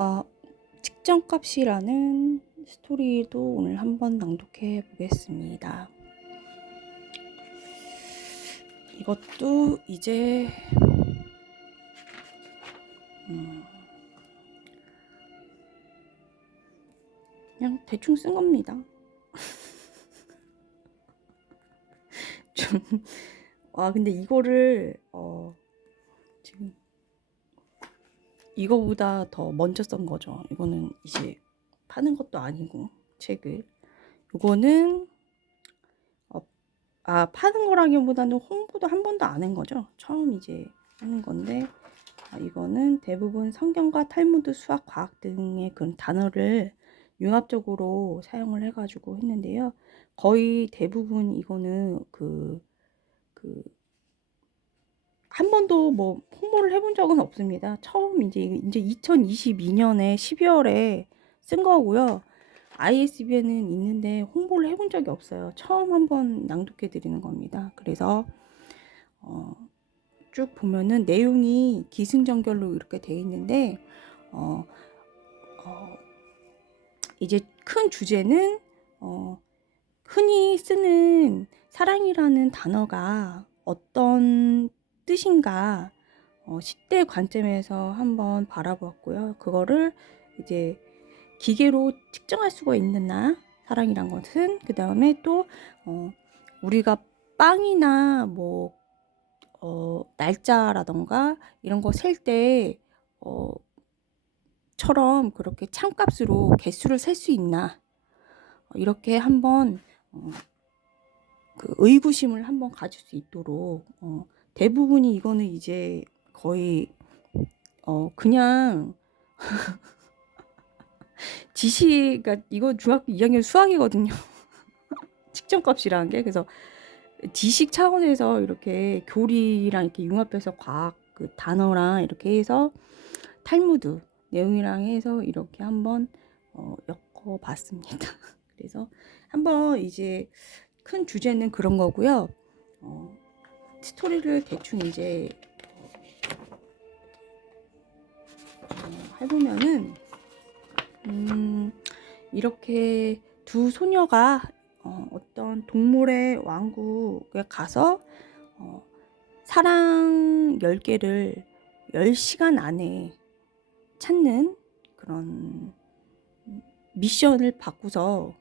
아, 측정값이라는 스토리도 오늘 한번 낭독해 보겠습니다. 이것도 이제 그냥 대충 쓴 겁니다. 좀, 근데 이거를 지금 이거보다 더 먼저 쓴 거죠. 이거는 이제 파는 것도 아니고 책을. 이거는 파는 거라기보다는 홍보도 한 번도 안 한 거죠. 처음 이제 하는 건데, 이거는 대부분 성경과 탈무드, 수학, 과학 등의 그런 단어를 융합적으로 사용을 해가지고 했는데요. 거의 대부분 이거는 한 번도 뭐 홍보를 해본 적은 없습니다. 처음 이제 2022년에 12월에 쓴 거고요. ISBN은 있는데 홍보를 해본 적이 없어요. 처음 한번 낭독해 드리는 겁니다. 그래서 쭉 보면은 내용이 기승전결로 이렇게 돼 있는데 이제 큰 주제는 흔히 쓰는 사랑이라는 단어가 어떤 뜻인가 10대 관점에서 한번 바라보았고요. 그거를 이제 기계로 측정할 수가 있느냐, 사랑이란 것은. 그 다음에 또 우리가 빵이나 뭐 날짜라던가 이런 거 셀 때 처럼 그렇게 참값으로 개수를 셀 수 있나, 이렇게 한번 그 의구심을 한번 가질 수 있도록 대부분이 이거는 이제 거의 그냥 지시가, 이거 중학교 2학년 수학이거든요. 측정값이라는 게. 그래서 지식 차원에서 이렇게 교리랑 이렇게 융합해서 과학 그 단어랑 이렇게 해서 탈무드 내용이랑 해서 이렇게 한번 엮어봤습니다. 그래서 한번 이제 큰 주제는 그런 거고요. 스토리를 대충 이제 해보면은 이렇게 두 소녀가 어떤 동물의 왕국에 가서 사랑 10개를 10시간 안에 찾는 그런 미션을 받고서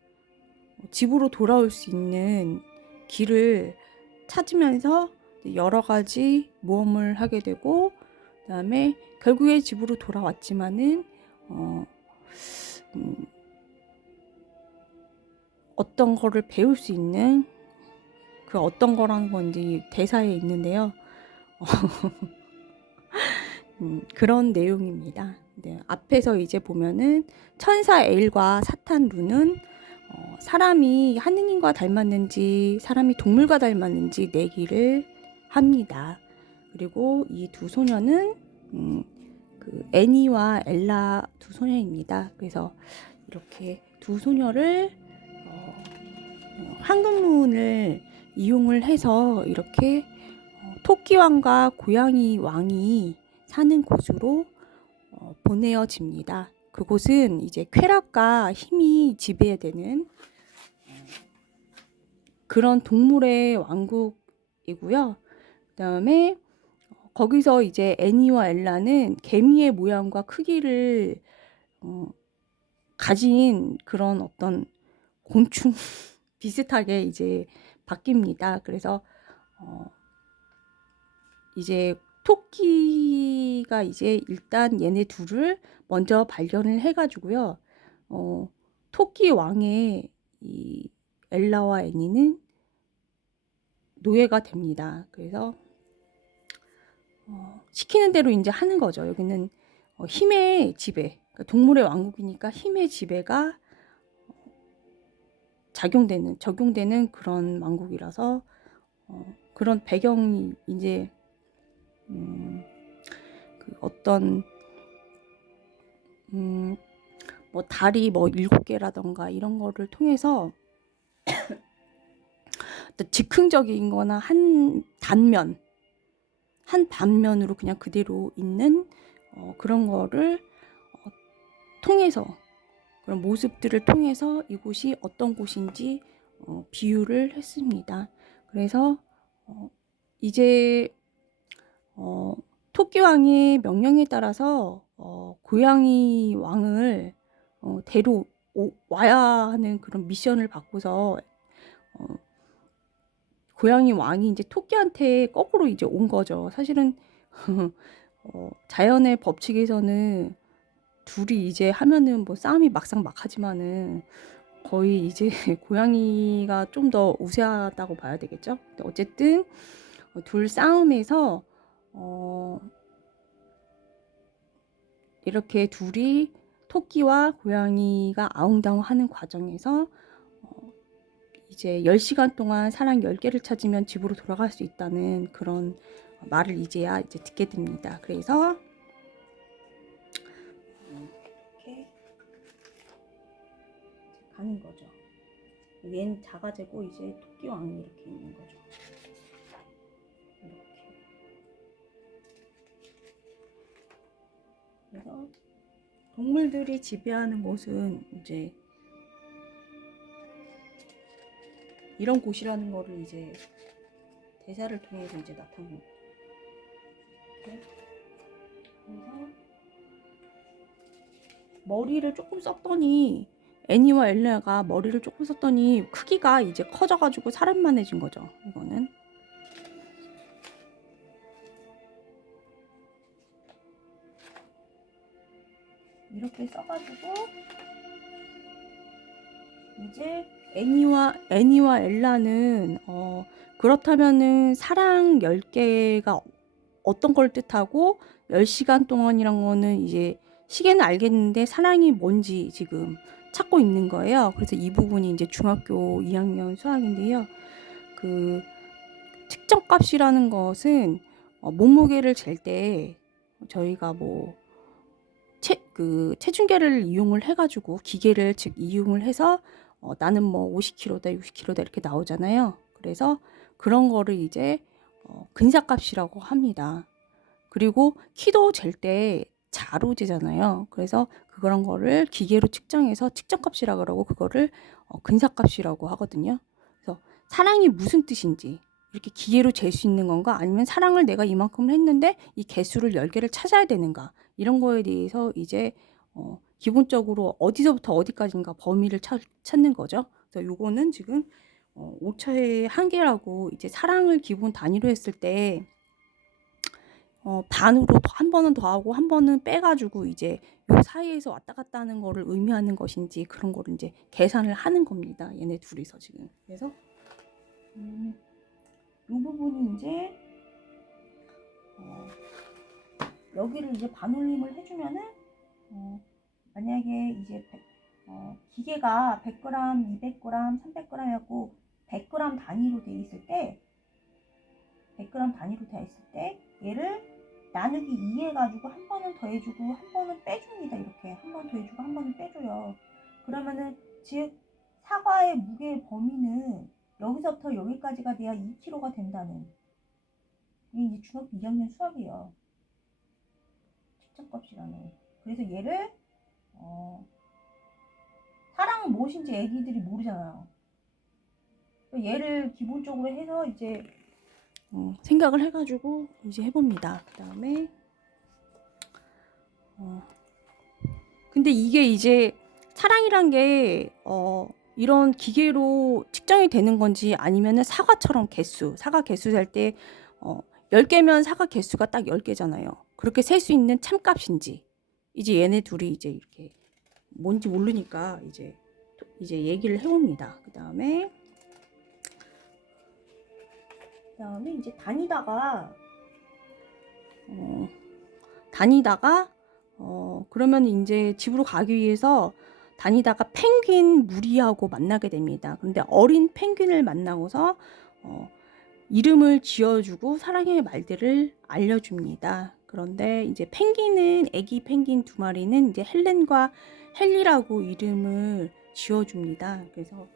집으로 돌아올 수 있는 길을 찾으면서 여러 가지 모험을 하게 되고, 그 다음에 결국에 집으로 돌아왔지만은 어떤 거를 배울 수 있는, 그 어떤 거라는 건 이제 대사에 있는데요. 그런 내용입니다. 네, 앞에서 이제 보면은 천사 엘과 사탄 루는 사람이 하느님과 닮았는지 사람이 동물과 닮았는지 내기를 합니다. 그리고 이 두 소녀는 그 애니와 엘라 두 소녀입니다. 그래서 이렇게 두 소녀를 황금문을 이용을 해서 이렇게 토끼왕과 고양이 왕이 사는 곳으로 보내어집니다. 그곳은 이제 쾌락과 힘이 지배되는 그런 동물의 왕국이고요. 그 다음에 거기서 이제 애니와 엘라는 개미의 모양과 크기를 가진 그런 어떤 곤충 비슷하게 이제 바뀝니다. 그래서 이제 토끼가 이제 일단 얘네 둘을 먼저 발견을 해가지고요. 토끼 왕의 이 엘라와 애니는 노예가 됩니다. 그래서 시키는 대로 이제 하는 거죠. 여기는 힘의 지배, 그러니까 동물의 왕국이니까 힘의 지배가 적용되는 그런 왕국이라서 그런 배경이 이제 그 어떤 뭐 달이 뭐 7개라던가 이런 거를 통해서 즉흥적인 거나 한 단면으로 그냥 그대로 있는 그런 거를 통해서 그런 모습들을 통해서 이곳이 어떤 곳인지 비유를 했습니다. 그래서 이제 토끼왕의 명령에 따라서 고양이 왕을 데려와야 하는 그런 미션을 받고서 고양이 왕이 이제 토끼한테 거꾸로 이제 온 거죠. 사실은 자연의 법칙에서는 둘이 이제 하면은 뭐 싸움이 막상 막하지만은 거의 이제 고양이가 좀 더 우세하다고 봐야 되겠죠. 근데 어쨌든 둘 싸움에서 이렇게 둘이 토끼와 고양이가 아웅다웅하는 과정에서 이제 10시간 동안 사랑 10개를 찾으면 집으로 돌아갈 수 있다는 그런 말을 이제야 이제 듣게 됩니다. 그래서 이렇게 가는 거죠. 얘는 자가제고 이제 토끼왕이 이렇게 있는 거죠. 이렇게. 그래서 동물들이 지배하는 곳은 이제 이런 곳이라는 거를 이제 대사를 통해서 이제 나타냅니다. 그래서 머리를 조금 썼더니 애니와 엘레가 머리를 조금 썼더니 크기가 이제 커져가지고 사람만해진 거죠. 이거는 이렇게 써가지고 이제 애니와 엘라는 그렇다면은 사랑 10개가 어떤 걸 뜻하고 10시간 동안이란 거는 이제 시계는 알겠는데 사랑이 뭔지 지금 찾고 있는 거예요. 그래서 이 부분이 이제 중학교 2학년 수학인데요. 그 측정값이라는 것은 몸무게를 잴 때 저희가 뭐 체중계를 이용을 해가지고 기계를 즉 이용을 해서 나는 뭐 50kg다 60kg다 이렇게 나오잖아요. 그래서 그런 거를 이제 근사값이라고 합니다. 그리고 키도 잴 때 자로 재잖아요. 그래서 그런 거를 기계로 측정해서 측정값이라 그러고 그거를 근사값이라고 하거든요. 그래서 사랑이 무슨 뜻인지 이렇게 기계로 잴 수 있는 건가 아니면 사랑을 내가 이만큼을 했는데 이 개수를 10개를 찾아야 되는가 이런 거에 대해서 이제 기본적으로 어디서부터 어디까지인가 범위를 찾는 거죠. 그래서 요거는 지금 5차의 한계라고 이제 사랑을 기본 단위로 했을 때 반으로 한 번은 더하고 한 번은 빼가지고 이제 요 사이에서 왔다 갔다 하는 거를 의미하는 것인지 그런 거를 이제 계산을 하는 겁니다. 얘네 둘이서 지금. 그래서 요 부분이 이제 여기를 이제 반올림을 해주면은 만약에 이제 기계가 100g, 200g, 300g 해갖고 100g 단위로 돼 있을 때 100g 단위로 돼 있을 때 얘를 나누기 2 해가지고 한 번은 더해주고 한 번은 빼줍니다. 이렇게 한 번 더해주고 한 번은 빼줘요. 그러면은 즉 사과의 무게 범위는 여기서부터 여기까지가 돼야 2kg가 된다는 이게 이제 중학교 2학년 수학이에요. 측정값이라는. 그래서 얘를 사랑은 무엇인지 애기들이 모르잖아요. 얘를 기본적으로 해서 이제 생각을 해가지고 이제 해봅니다. 그 다음에 근데 이게 이제 사랑이란 게 이런 기계로 측정이 되는 건지 아니면은 사과처럼 사과 개수 셀 때 10개면 사과 개수가 딱 10개잖아요. 그렇게 셀 수 있는 참값인지 이제 얘네 둘이 이제 이렇게 뭔지 모르니까 이제 얘기를 해봅니다. 그 다음에 이제 다니다가 그러면 이제 집으로 가기 위해서 다니다가 펭귄 무리하고 만나게 됩니다. 그런데 어린 펭귄을 만나고서 이름을 지어주고 사랑의 말들을 알려줍니다. 그런데 이제 애기 펭귄 2마리는 이제 헬렌과 헨리라고 이름을 지어줍니다. 그래서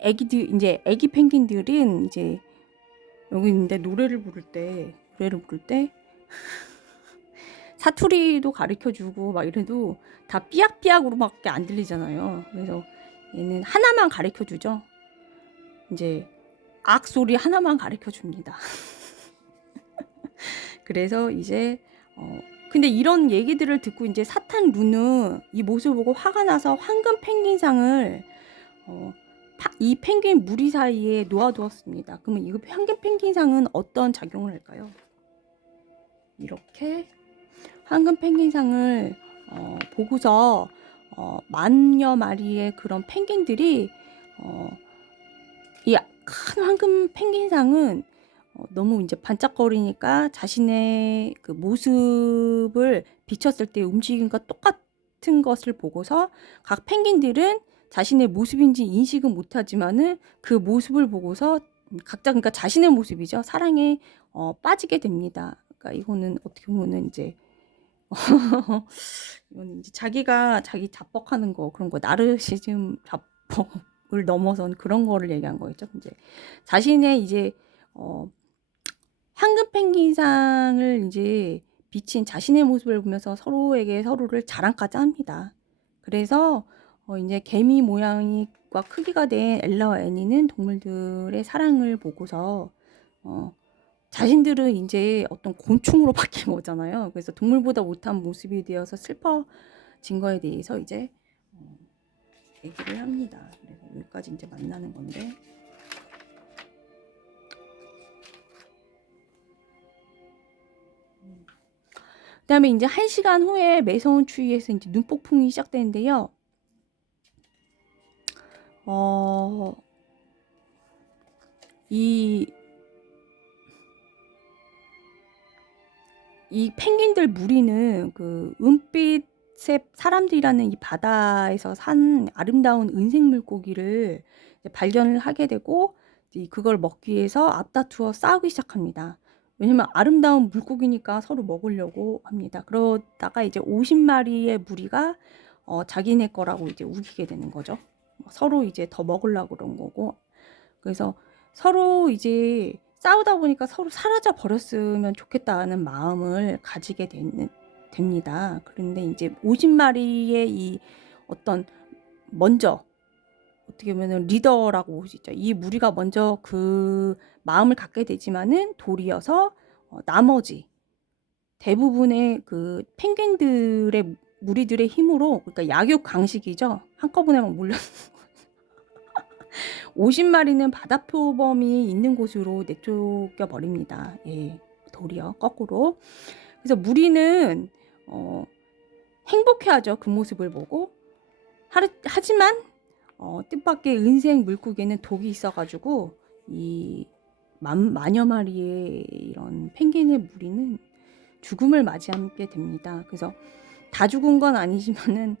애기 펭귄들은 이제 여기 있는데 노래를 부를 때 사투리도 가르쳐주고 막 이래도 다 삐약삐약으로밖에 안 들리잖아요. 그래서 얘는 하나만 가르쳐주죠. 이제 악소리 하나만 가르쳐줍니다. 그래서 이제 근데 이런 얘기들을 듣고 이제 사탄 루는 이 모습을 보고 화가 나서 황금 펭귄상을 이 펭귄 무리 사이에 놓아두었습니다. 그러면 이 황금 펭귄상은 어떤 작용을 할까요? 이렇게 황금 펭귄상을 보고서 만여 마리의 그런 펭귄들이 이 큰 황금 펭귄상은 너무 이제 반짝거리니까 자신의 그 모습을 비쳤을 때 움직임과 똑같은 것을 보고서 각 펭귄들은 자신의 모습인지 인식은 못하지만은 그 모습을 보고서 각자 그러니까 자신의 모습이죠. 사랑에 빠지게 됩니다. 그러니까 이거는 어떻게 보면은 이제 이거는 이제 자기가 자기 자뻑하는 거 그런 거 나르시즘 자뻑을 넘어선 그런 거를 얘기한 거겠죠. 이제 자신의 이제 황금 펭귄상을 이제 비친 자신의 모습을 보면서 서로에게 서로를 자랑까지 합니다. 그래서 이제 개미 모양과 크기가 된 엘라와 애니는 동물들의 사랑을 보고서 자신들은 이제 어떤 곤충으로 바뀐 거잖아요. 그래서 동물보다 못한 모습이 되어서 슬퍼진 거에 대해서 이제 얘기를 합니다. 그래서 여기까지 이제 만나는 건데. 그 다음에 이제 1시간 후에 매서운 추위에서 이제 눈폭풍이 시작되는데요. 이 펭귄들 무리는 그 은빛의 사람들이라는 이 바다에서 산 아름다운 은색 물고기를 발견을 하게 되고 그걸 먹기 위해서 앞다투어 싸우기 시작합니다. 왜냐면 아름다운 물고기니까 서로 먹으려고 합니다. 그러다가 이제 50마리의 무리가 자기네 거라고 이제 우기게 되는 거죠. 서로 이제 더 먹으려고 그런 거고. 그래서 서로 이제 싸우다 보니까 서로 사라져 버렸으면 좋겠다는 마음을 가지게 됩니다. 그런데 이제 50마리의 이 어떤 먼저 어떻게 보면 리더라고 볼 수 있죠. 이 무리가 먼저 그 마음을 갖게 되지만은 도리어서 나머지 대부분의 그 펭귄들의 무리들의 힘으로 그러니까 약육강식이죠. 한꺼번에 막 몰려 50마리는 바다표범이 있는 곳으로 내쫓겨 버립니다. 예, 도리어 거꾸로. 그래서 무리는 행복해하죠. 그 모습을 보고. 하지만 뜻밖의 은색 물고기에는 독이 있어가지고 이 만여 마리의 이런 펭귄의 무리는 죽음을 맞이하게 됩니다. 그래서 다 죽은 건 아니지만은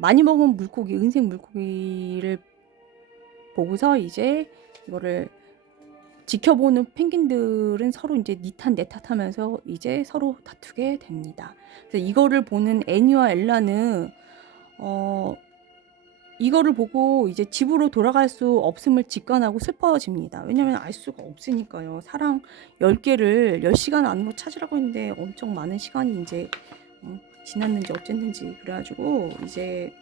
많이 먹은 물고기, 은색 물고기를 보고서 이제 이거를 지켜보는 펭귄들은 서로 이제 니 탓 내 탓하면서 이제 서로 다투게 됩니다. 그래서 이거를 보는 애니와 엘라는 이거를 보고 이제 집으로 돌아갈 수 없음을 직관하고 슬퍼집니다. 왜냐면 알 수가 없으니까요. 사랑 10개를 10시간 안으로 찾으라고 했는데 엄청 많은 시간이 이제 지났는지 어쨌는지 그래가지고 이제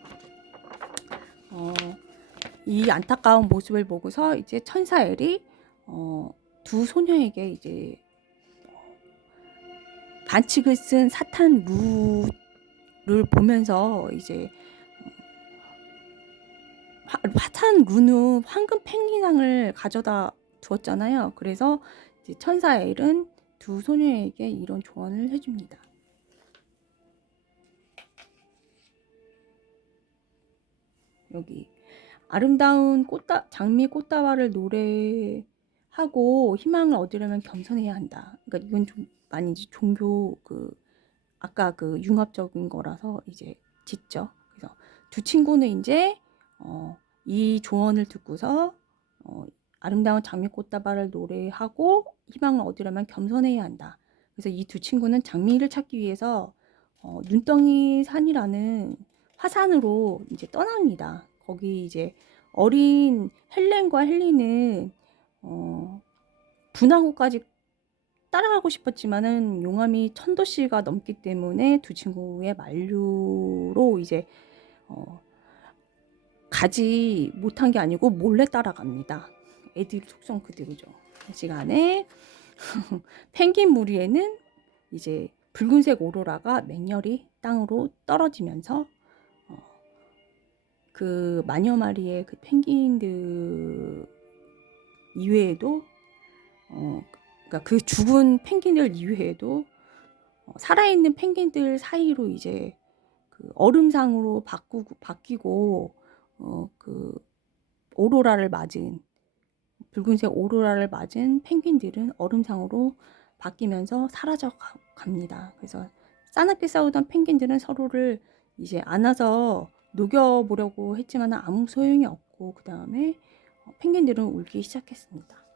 이 안타까운 모습을 보고서 이제 천사 엘이 두 소녀에게 이제 반칙을 쓴 사탄 루를 보면서 이제 사탄 루는 황금 펭귄상을 가져다 두었잖아요. 그래서 이제 천사 엘은 두 소녀에게 이런 조언을 해줍니다. 여기 아름다운 장미 꽃다발을 노래하고 희망을 얻으려면 겸손해야 한다. 그러니까 이건 좀 많이 이제 종교 아까 그 융합적인 거라서 이제 짓죠. 그래서 두 친구는 이제 이 조언을 듣고서 아름다운 장미 꽃다발을 노래하고 희망을 얻으려면 겸손해야 한다. 그래서 이 두 친구는 장미를 찾기 위해서 눈덩이 산이라는 화산으로 이제 떠납니다. 거기 이제 어린 헬렌과 헬리는 분화구까지 따라가고 싶었지만은 용암이 1000도씨가 넘기 때문에 두 친구의 만류로 이제 가지 못한 게 아니고 몰래 따라갑니다. 애들 속성 그대로죠. 그 시간에 펭귄 무리에는 이제 붉은색 오로라가 맹렬히 땅으로 떨어지면서 그 만여 마리의 그 펭귄들 이외에도 그러니까 그 죽은 펭귄들 이외에도 살아있는 펭귄들 사이로 이제 그 얼음상으로 바뀌고 그 오로라를 맞은 붉은색 오로라를 맞은 펭귄들은 얼음상으로 바뀌면서 사라져 갑니다. 그래서 싸납게 싸우던 펭귄들은 서로를 이제 안아서 녹여보려고 했지만 아무 소용이 없고 그 다음에 펭귄들은 울기 시작했습니다.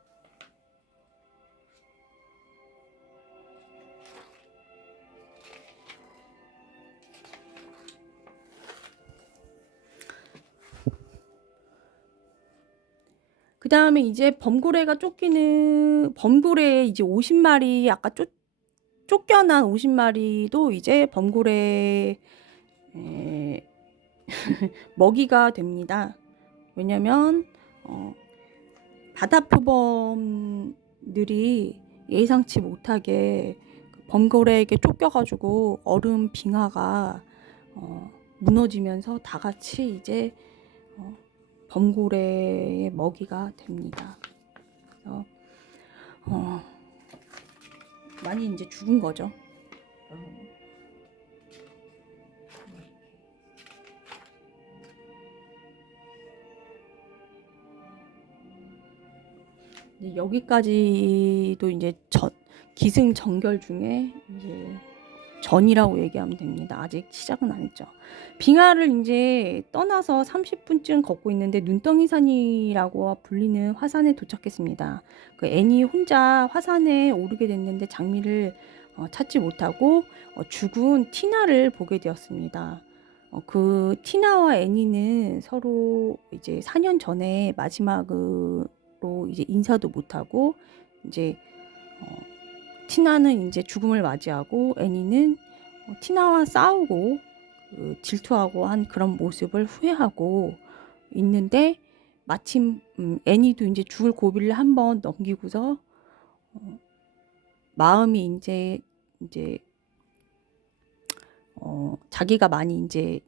그 다음에 이제 범고래가 범고래 이제 50마리, 아까 쫓겨난 50마리도 이제 범고래 먹이가 됩니다. 왜냐면 바다 표범들이 예상치 못하게 범고래에게 쫓겨가지고 얼음 빙하가 무너지면서 다 같이 이제 범고래의 먹이가 됩니다. 그래서 많이 이제 죽은 거죠. 여기까지도 이제 기승전결 중에 이제 전이라고 얘기하면 됩니다. 아직 시작은 안 했죠. 빙하를 이제 떠나서 30분쯤 걷고 있는데 눈덩이산이라고 불리는 화산에 도착했습니다. 그 애니 혼자 화산에 오르게 됐는데 장미를 찾지 못하고 죽은 티나를 보게 되었습니다. 그 티나와 애니는 서로 이제 4년 전에 마지막으로 이제 인사도 못하고 이제 티나는 이제 죽음을 맞이하고 애니는 티나와 싸우고 질투하고 한 그런 모습을 후회하고 있는데 마침 애니도 이제 죽을 고비를 한번 넘기고서 마음이 이제 자기가 많이 이제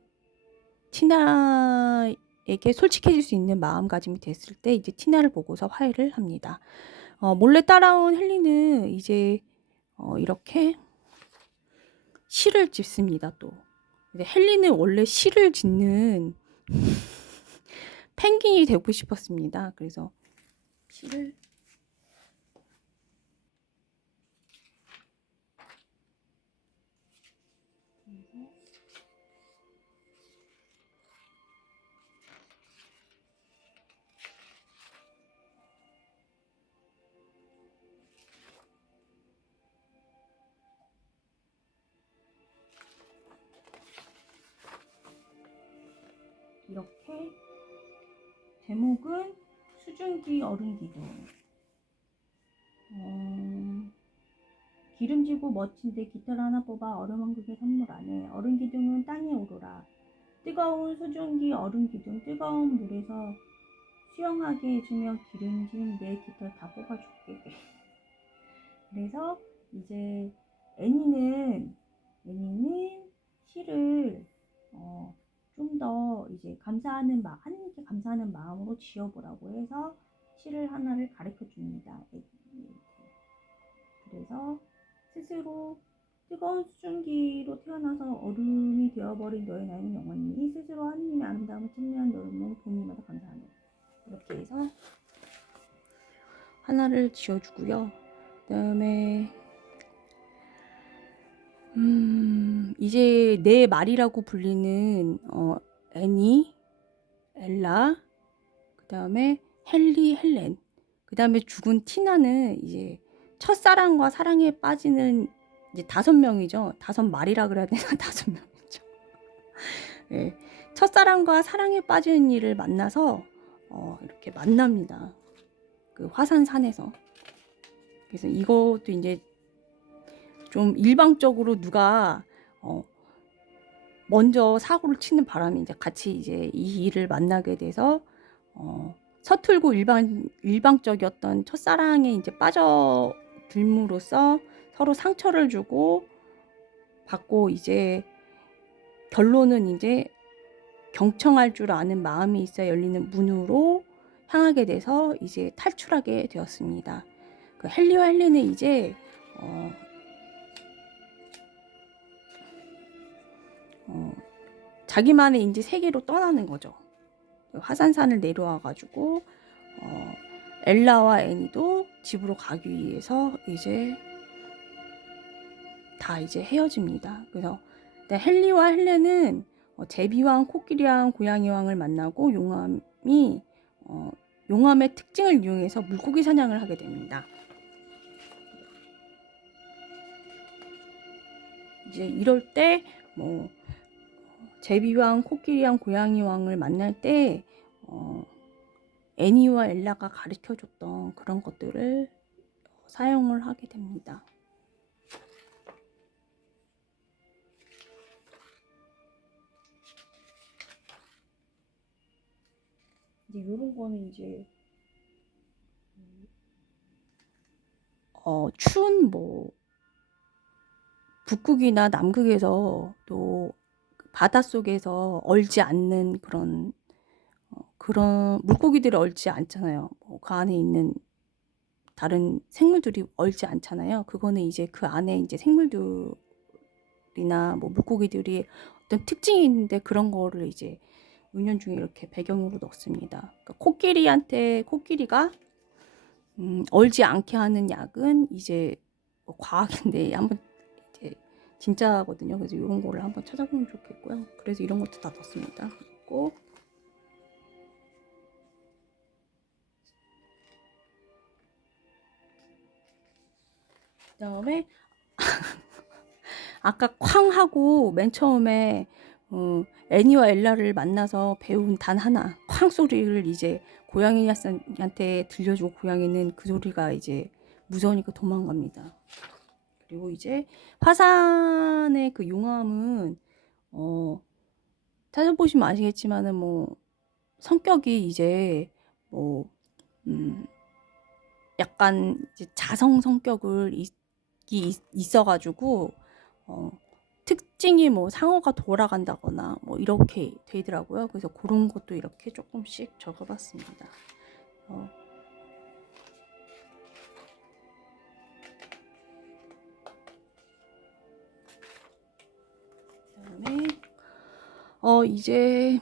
티나에게 솔직해질 수 있는 마음가짐이 됐을 때 이제 티나를 보고서 화해를 합니다. 몰래 따라온 헨리는 이제 이렇게 시를 짓습니다. 또 헨리는 원래 시를 짓는 펭귄이 되고 싶었습니다. 그래서 시를 이렇게 제목은 수증기 어른기둥. 기름지고 멋진데 깃털 하나 뽑아 얼음왕국의 선물 안에. 얼음기둥은 땅에 오르라. 뜨거운 수증기 얼음기둥. 뜨거운 물에서 수영하게 해주며 기름진 내 깃털 다 뽑아줄게. 그래서 이제 애니는 시를 좀 더 이제 하느님께 감사하는 마음으로 지어보라고 해서 시를 하나를 가르쳐 줍니다. 그래서 스스로 뜨거운 수증기로 태어나서 얼음이 되어버린 너의 나이는 영원히 스스로 하느님의 아름다움을 찬미한 너는 본인마다 감사하네. 이렇게 해서 하나를 지어주고요. 그 다음에 이제 내 말이라고 불리는 애니, 엘라, 그 다음에 헨리, 헬렌, 그 다음에 죽은 티나는 이제 첫사랑과 사랑에 빠지는 이제 5명이죠. 5마리라 그래야 되나? 5명이죠. 네. 첫사랑과 사랑에 빠지는 이를 만나서 이렇게 만납니다. 그 화산산에서. 그래서 이것도 이제 좀 일방적으로 누가 먼저 사고를 치는 바람에 이제 같이 이제 이 일을 만나게 돼서 서툴고 일방적이었던 첫사랑에 이제 빠져들므로써 서로 상처를 주고 받고, 이제 결론은 이제 경청할 줄 아는 마음이 있어야 열리는 문으로 향하게 돼서 이제 탈출하게 되었습니다. 그 헨리와 헬렌은 이제 자기만의 이제 세계로 떠나는 거죠. 화산산을 내려와 가지고 엘라와 애니도 집으로 가기 위해서 이제 다 이제 헤어집니다. 그래서 헨리와 헬렌은 제비왕, 코끼리왕, 고양이왕을 만나고 용암의 특징을 이용해서 물고기 사냥을 하게 됩니다. 이제 이럴 때 제비왕, 코끼리왕, 고양이왕을 만날 때 애니와 엘라가 가르쳐줬던 그런 것들을 사용을 하게 됩니다. 이제 이런 거는 이제 추운 북극이나 남극에서 또 바닷속에서 얼지 않는 그런 물고기들이 얼지 않잖아요. 그 안에 있는 다른 생물들이 얼지 않잖아요. 그거는 이제 그 안에 이제 생물들이나 물고기들이 어떤 특징이 있는데 그런 거를 이제 은연중에 이렇게 배경으로 넣습니다. 그러니까 코끼리가 얼지 않게 하는 약은 이제 과학인데 한번 이제 진짜거든요. 그래서 이런 거를 한번 찾아보면 좋겠고요. 그래서 이런 것도 다 넣습니다. 그리고 그다음에 아까 쾅 하고 맨 처음에 애니와 엘라를 만나서 배운 단 하나, 쾅 소리를 이제 고양이한테 들려주고, 고양이는 그 소리가 이제 무서우니까 도망갑니다. 그리고 이제 화산의 그 용암은 찾아보시면 아시겠지만은 성격이 이제 약간 이제 자성 성격을 있어가지고 특징이 상어가 돌아간다거나 이렇게 되더라고요. 그래서 그런 것도 이렇게 조금씩 적어봤습니다. 그다음에 이제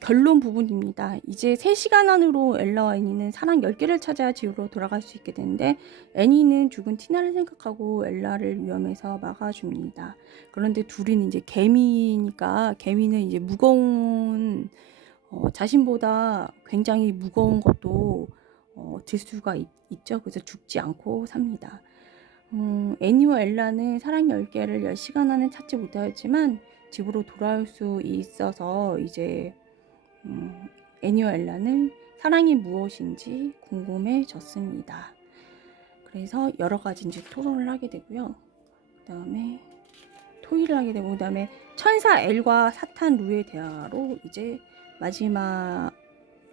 결론 부분입니다. 이제 3시간 안으로 엘라와 애니는 사랑 10개를 찾아 집으로 돌아갈 수 있게 되는데, 애니는 죽은 티나를 생각하고 엘라를 위험에서 막아줍니다. 그런데 둘이는 이제 개미니까, 개미는 이제 무거운 자신보다 굉장히 무거운 것도 들 수가 있죠. 그래서 죽지 않고 삽니다. 애니와 엘라는 사랑 10개를 10시간 안에 찾지 못하였지만 집으로 돌아올 수 있어서 이제 애니와 엘라는 사랑이 무엇인지 궁금해졌습니다. 그래서 여러 가지 이제 토론을 하게 되고요. 그다음에 토의를 하게 되고, 그다음에 천사 엘과 사탄 루의 대화로 이제 마지막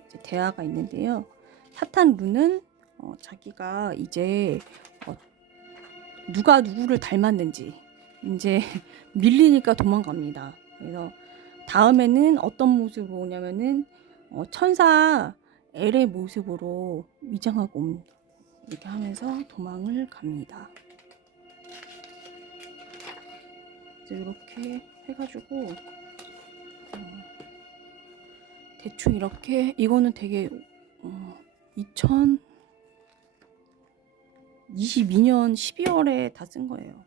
이제 대화가 있는데요. 사탄 루는 자기가 이제 누가 누구를 닮았는지 이제 밀리니까 도망갑니다. 그래서 다음에는 어떤 모습으로 오냐면은 천사 엘의 모습으로 위장하고 옵니다. 이렇게 하면서 도망을 갑니다. 이렇게 해가지고 대충 이렇게, 이거는 되게 2022년 12월에 다 쓴 거예요.